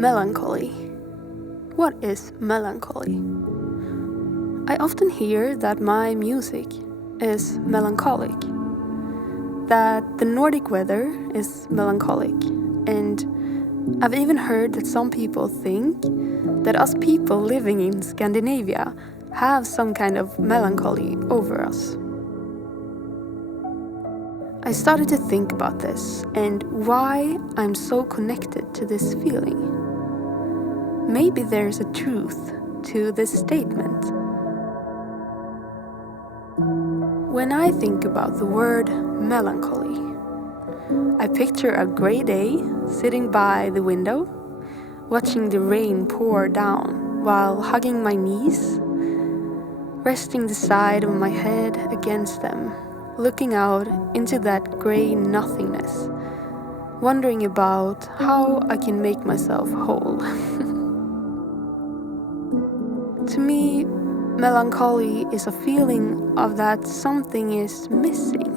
Melancholy. What is melancholy? I often hear that my music is melancholic, that the Nordic weather is melancholic, and I've even heard that some people think that us people living in Scandinavia have some kind of melancholy over us. I started to think about this and why I'm so connected to this feeling. Maybe there's a truth to this statement. When I think about the word melancholy, I picture a gray day sitting by the window, watching the rain pour down while hugging my knees, resting the side of my head against them, looking out into that gray nothingness, wondering about how I can make myself whole. To me, melancholy is a feeling of that something is missing.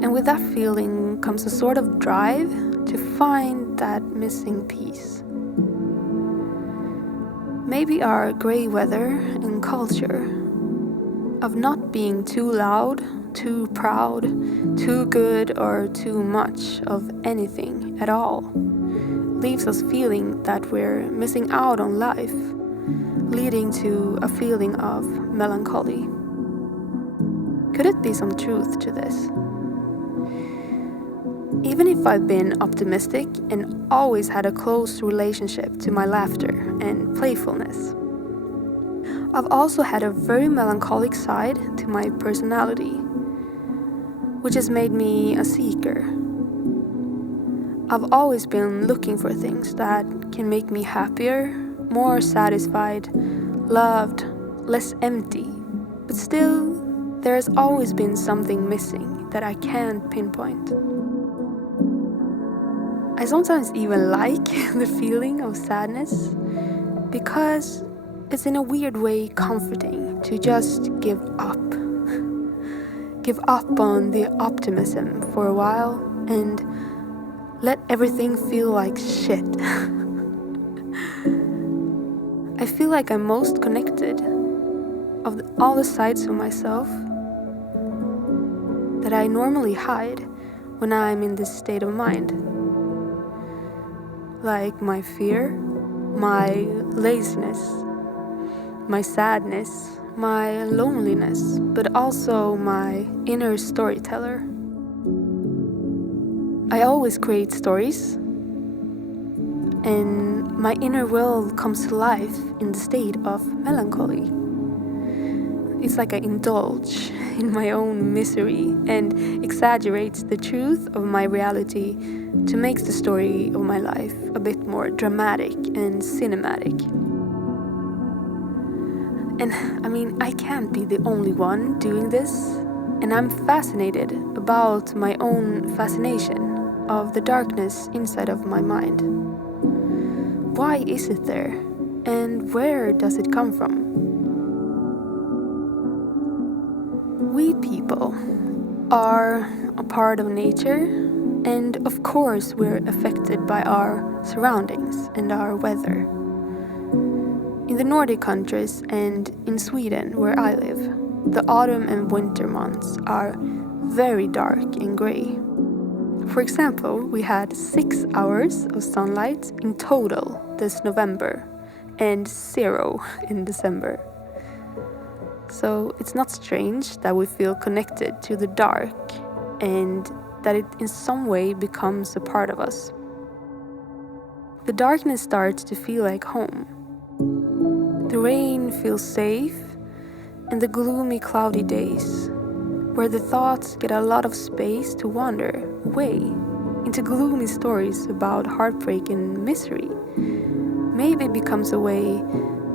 And with that feeling comes a sort of drive to find that missing piece. Maybe our gray weather and culture of not being too loud, too proud, too good, or too much of anything at all leaves us feeling that we're missing out on life, leading to a feeling of melancholy. Could it be some truth to this? Even if I've been optimistic and always had a close relationship to my laughter and playfulness, I've also had a very melancholic side to my personality, which has made me a seeker. I've always been looking for things that can make me happier, more satisfied, loved, less empty, but still, there has always been something missing that I can't pinpoint. I sometimes even like the feeling of sadness because it's in a weird way comforting to just give up. Give up on the optimism for a while and let everything feel like shit. I feel like I'm most connected of all the sides of myself that I normally hide when I'm in this state of mind. Like my fear, my laziness, my sadness, my loneliness, but also my inner storyteller. I always create stories, and my inner world comes to life in the state of melancholy. It's like I indulge in my own misery and exaggerates the truth of my reality to make the story of my life a bit more dramatic and cinematic. And I can't be the only one doing this, and I'm fascinated about my own fascination of the darkness inside of my mind. Why is it there, and where does it come from? We people are a part of nature, and of course we're affected by our surroundings and our weather. In the Nordic countries and in Sweden, where I live, the autumn and winter months are very dark and grey. For example, we had 6 hours of sunlight in total this November and 0 in December. So it's not strange that we feel connected to the dark and that it in some way becomes a part of us. The darkness starts to feel like home. The rain feels safe, and the gloomy, cloudy days, where the thoughts get a lot of space to wander away into gloomy stories about heartbreak and misery, maybe becomes a way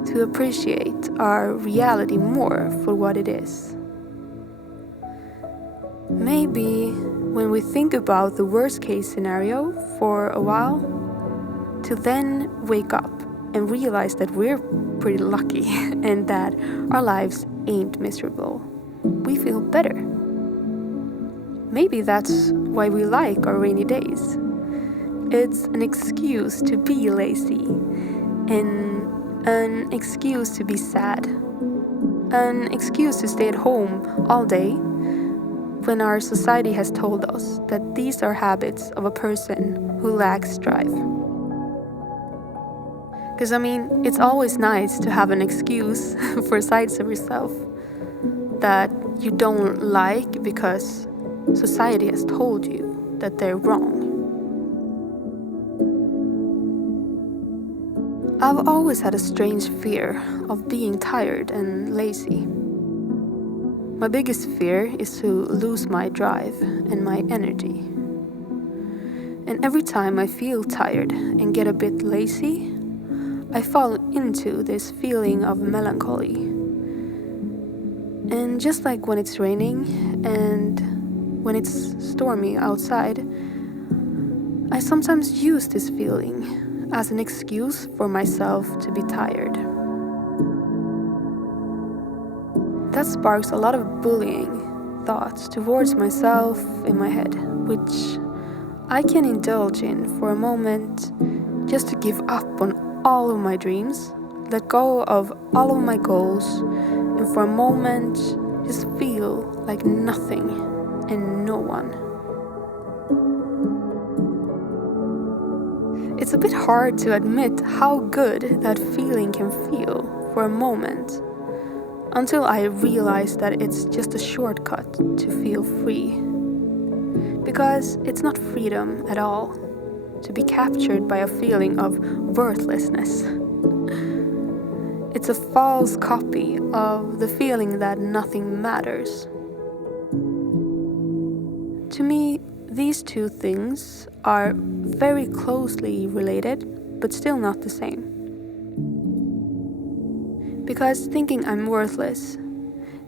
to appreciate our reality more for what it is. Maybe when we think about the worst case scenario for a while, to then wake up and realize that we're pretty lucky and that our lives ain't miserable. We feel better. Maybe that's why we like our rainy days. it's an excuse to be lazy, and an excuse to be sad, an excuse to stay at home all day when our society has told us that these are habits of a person who lacks drive. Because it's always nice to have an excuse for sides of yourself that you don't like because society has told you that they're wrong. I've always had a strange fear of being tired and lazy. My biggest fear is to lose my drive and my energy. And every time I feel tired and get a bit lazy, I fall into this feeling of melancholy. And just like when it's raining and when it's stormy outside, I sometimes use this feeling as an excuse for myself to be tired. That sparks a lot of bullying thoughts towards myself in my head, which I can indulge in for a moment just to give up on all of my dreams, let go of all of my goals, and for a moment just feel like nothing and no one. It's a bit hard to admit how good that feeling can feel for a moment, until I realize that it's just a shortcut to feel free. Because it's not freedom at all to be captured by a feeling of worthlessness. It's a false copy of the feeling that nothing matters. To me, these two things are very closely related, but still not the same. Because thinking I'm worthless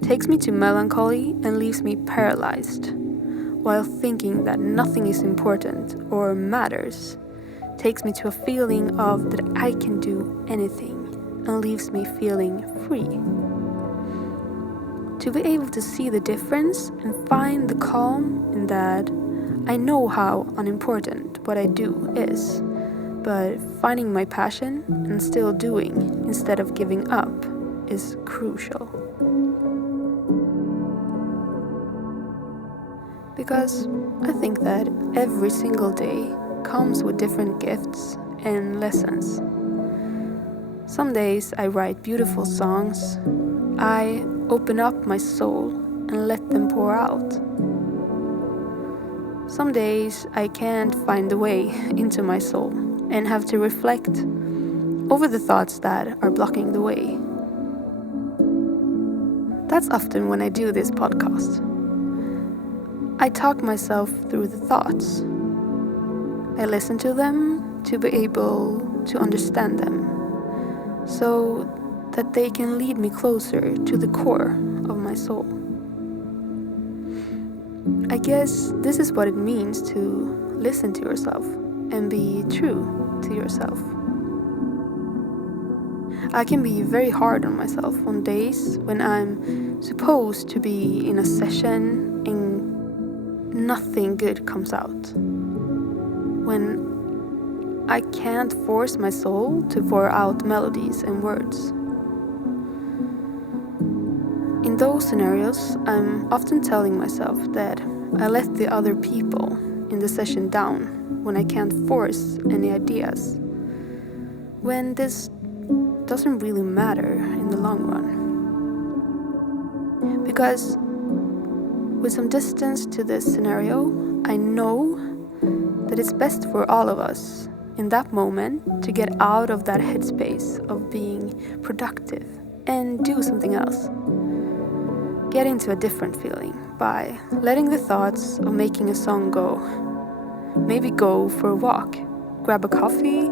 takes me to melancholy and leaves me paralyzed, while thinking that nothing is important or matters takes me to a feeling of that I can do anything and leaves me feeling free. To be able to see the difference and find the calm in that I know how unimportant what I do is, but finding my passion and still doing instead of giving up is crucial. Because I think that every single day comes with different gifts and lessons. Some days I write beautiful songs, I open up my soul and let them pour out. Some days I can't find the way into my soul and have to reflect over the thoughts that are blocking the way. That's often when I do this podcast. I talk myself through the thoughts. I listen to them to be able to understand them, so that they can lead me closer to the core of my soul. I guess this is what it means to listen to yourself and be true to yourself. I can be very hard on myself on days when I'm supposed to be in a session and nothing good comes out. When I can't force my soul to pour out melodies and words. In those scenarios, I'm often telling myself that I let the other people in the session down when I can't force any ideas, when this doesn't really matter in the long run. Because with some distance to this scenario, I know that it's best for all of us in that moment to get out of that headspace of being productive and do something else. Get into a different feeling by letting the thoughts of making a song go. Maybe go for a walk, grab a coffee,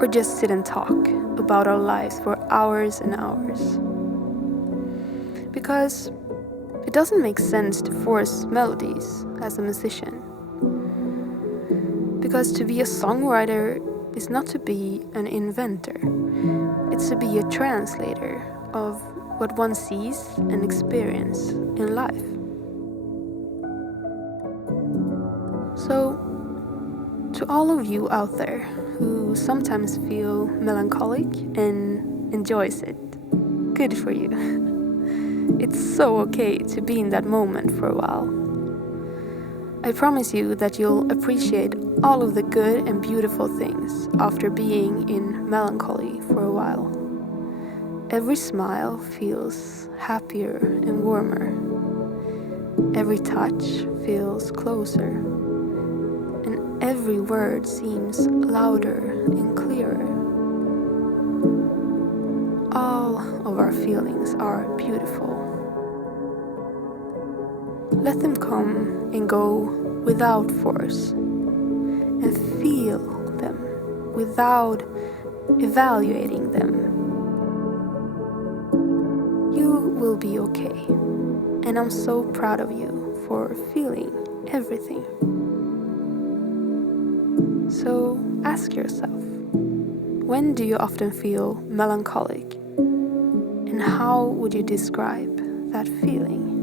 or just sit and talk about our lives for hours and hours. Because it doesn't make sense to force melodies as a musician. Because to be a songwriter is not to be an inventor. It's to be a translator of what one sees and experiences in life. So, to all of you out there who sometimes feel melancholic and enjoys it, good for you. It's so okay to be in that moment for a while. I promise you that you'll appreciate all of the good and beautiful things after being in melancholy for a while. Every smile feels happier and warmer. Every touch feels closer. And every word seems louder and clearer. All of our feelings are beautiful. Let them come and go without force, and feel them without evaluating them. You will be okay, and I'm so proud of you for feeling everything. So ask yourself, when do you often feel melancholic, and how would you describe that feeling?